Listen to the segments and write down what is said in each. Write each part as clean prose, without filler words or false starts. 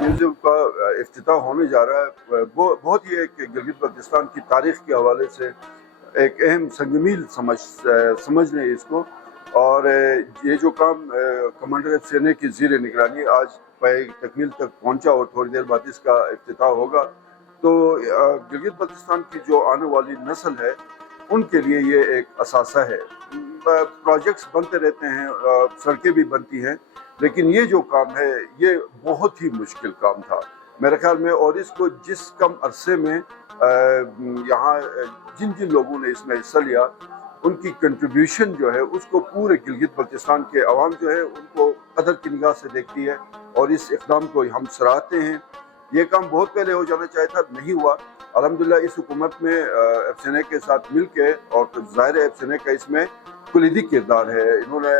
Museum का इफ्तिताह होने जा रहा है वो बहुत ही एक गिलगित बल्तिस्तान की तारीख के हवाले से एक अहम संगमील समझ लें इसको। और ये जो काम कमांडर एफसीएनए की ज़ीर निगरानी आज पाए तकमील तक पहुंचा और थोड़ी देर बाद इसका इफ्तिताह होगा। तो गिलगित बल्तिस्तान की जो आने वाली नस्ल है उनके लिए ये एक असासा है। प्रोजेक्ट्स बनते रहते हैं, सड़कें भी बनती हैं, लेकिन ये जो काम है ये बहुत ही मुश्किल काम था मेरे ख्याल में। और इसको जिस कम अरसे में यहाँ जिन जिन लोगों ने इसमें हिस्सा लिया उनकी कंट्रीब्यूशन जो है उसको पूरे गिलगित बल्तिस्तान के अवाम जो है उनको कदर की निगाह से देखती है और इस इक़दाम को हम सराहते हैं। ये काम बहुत पहले हो जाना चाहिए था, नहीं हुआ। अल्हम्दुलिल्लाह इस हुकूमत में एफसीएनए के साथ मिल के, और ज़ाहिर है एफसीएनए का इसमें कुलीदी किरदार है, इन्होंने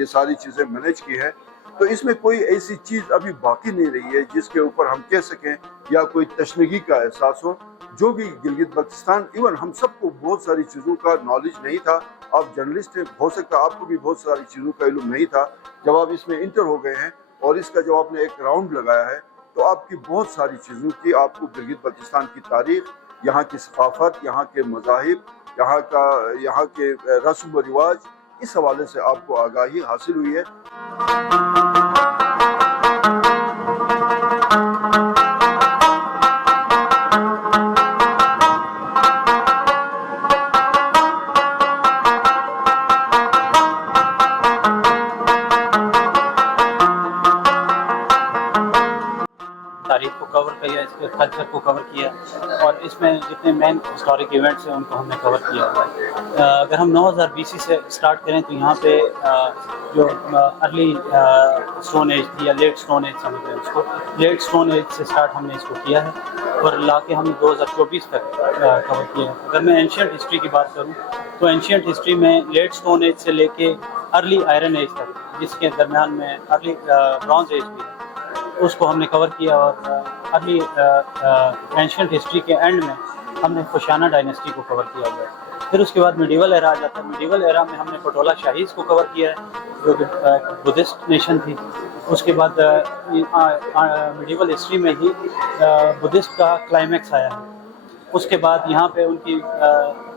ये सारी चीज़ें मैनेज की है। तो इसमें कोई ऐसी चीज़ अभी बाकी नहीं रही है जिसके ऊपर हम कह सकें या कोई तशनगी का एहसास हो। जो भी गिलगित बल्तिस्तान, इवन हम सबको बहुत सारी चीज़ों का नॉलेज नहीं था। आप जर्नलिस्ट हैं, हो सकता है आपको भी बहुत सारी चीज़ों का इल्म नहीं था। जब आप इसमें इंटर हो गए हैं और इसका जब आपने एक राउंड लगाया है तो आपकी बहुत सारी चीज़ों की, आपको गिलगित बल्तिस्तान की तारीख़, यहाँ की सकाफ़त, यहाँ के मज़ाहिब, यहाँ के रस्म व रिवाज, इस हवाले से आपको आगाही हासिल हुई है। तारीख को कवर किया, इसके कल्चर को कवर किया और इसमें जितने मेन हिस्टोरिक इवेंट्स हैं उनको हमने कवर किया हुआ है। अगर हम 9000 BC से स्टार्ट करें तो यहाँ पे जो अर्ली स्टोन एज थी या लेट स्टोन एज समझ रहे हैं उसको, लेट स्टोन एज से स्टार्ट हमने इसको किया है और ला के हमने 2024 तक कवर किया है। अगर मैं एंशियंट हिस्ट्री की बात करूँ तो एंशियंट हिस्ट्री में लेट स्टोन एज से लेके अर्ली आयरन एज तक, जिसके दरमियान में अर्ली ब्रॉन्ज एज भी है, उसको हमने कवर किया। और अभी एंशियंट हिस्ट्री के एंड में हमने खुशाना डायनेस्टी को कवर किया हुआ है। फिर उसके बाद मिडीवल एरा आ जाता है। मिडीवल एरा में हमने पटोला शाहीज़ को कवर किया है जो कि बुद्धिस्ट नेशन थी। उसके बाद मिडीवल हिस्ट्री में ही बुद्धिस्ट का क्लाइमैक्स आया है। उसके बाद यहाँ पे उनकी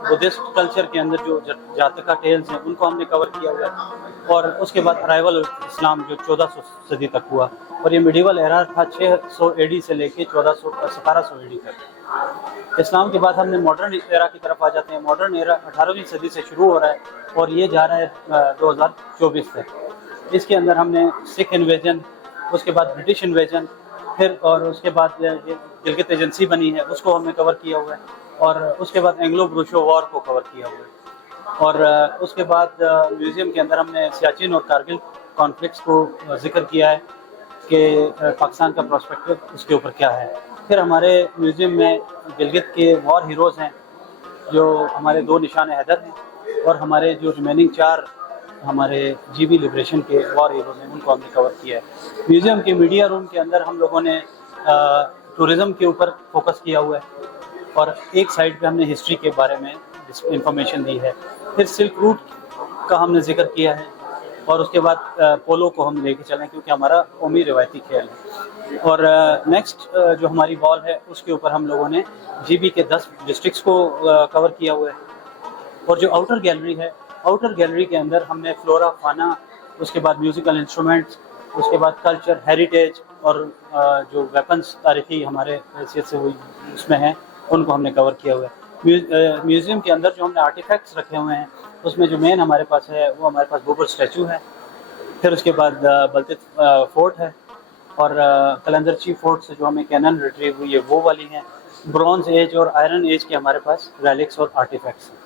बुद्धिस्ट कल्चर के अंदर जो जातका टेल्स हैं उनको हमने कवर किया हुआ है। और उसके बाद अराइवल इस्लाम जो 1400 सदी तक हुआ, और ये मिडीवल एरा था 600 AD से लेके 1700 AD तक। इस्लाम के बाद हमने मॉडर्न एरा की तरफ आ जाते हैं। मॉडर्न एरा 18वीं सदी से शुरू हो रहा है और ये जा रहा है 2024 तक। इसके अंदर हमने सिख इन्वेजन, उसके बाद ब्रिटिश इन्वेजन, फिर और उसके बाद गिलगित एजेंसी बनी है उसको हमने कवर किया हुआ है, और उसके बाद एंग्लो ब्रूशो वॉर को कवर किया हुआ है। और उसके बाद म्यूज़ियम के अंदर हमने सियाचिन और कारगिल कॉन्फ्लिक्ट्स को जिक्र किया है कि पाकिस्तान का प्रोस्पेक्टिव उसके ऊपर क्या है। फिर हमारे म्यूज़ियम में गिलगित के वॉर हीरोज़ हैं जो हमारे 2 निशान हैदर हैं, और हमारे जो रिमेनिंग 4 हमारे GB लिबरेशन के वॉर हीरोज़ हैं उनको हमने कवर किया है। म्यूज़ियम के मीडिया रूम के अंदर हम लोगों ने टूरिज़म के ऊपर फोकस किया हुआ है और एक साइड पे हमने हिस्ट्री के बारे में इंफॉर्मेशन दी है। फिर सिल्क रूट का हमने जिक्र किया है اور اس کے بعد پولو کو ہم لے کے چلیں کیونکہ ہمارا قومی روایتی کھیل ہے. اور نیکسٹ جو ہماری وال ہے اس کے اوپر ہم لوگوں نے جی بی کے 10 ڈسٹرکٹس کو کور کیا ہوا ہے. اور جو آؤٹر گیلری ہے، آؤٹر گیلری کے اندر ہم نے فلورا فانا، اس کے بعد میوزیکل انسٹرومنٹس، اس کے بعد کلچر، ہیریٹیج اور جو ویپنس تاریخی ہمارے حیثیت سے ہوئی اس میں ہیں ان کو ہم نے کور کیا ہوا ہے. میوزیم کے اندر جو ہم نے آرٹیفیکٹس رکھے ہوئے ہیں اس میں جو مین ہمارے پاس ہے وہ ہمارے پاس بوبر اسٹیچو ہے. پھر اس کے بعد بلتک فورٹ ہے، اور کلندرچی فورٹ سے جو ہمیں کینن ریٹریو ہوئی ہے وہ والی ہیں. برونز ایج اور آئرن ایج کے ہمارے پاس ریلکس اور آرٹیفیکٹس ہیں.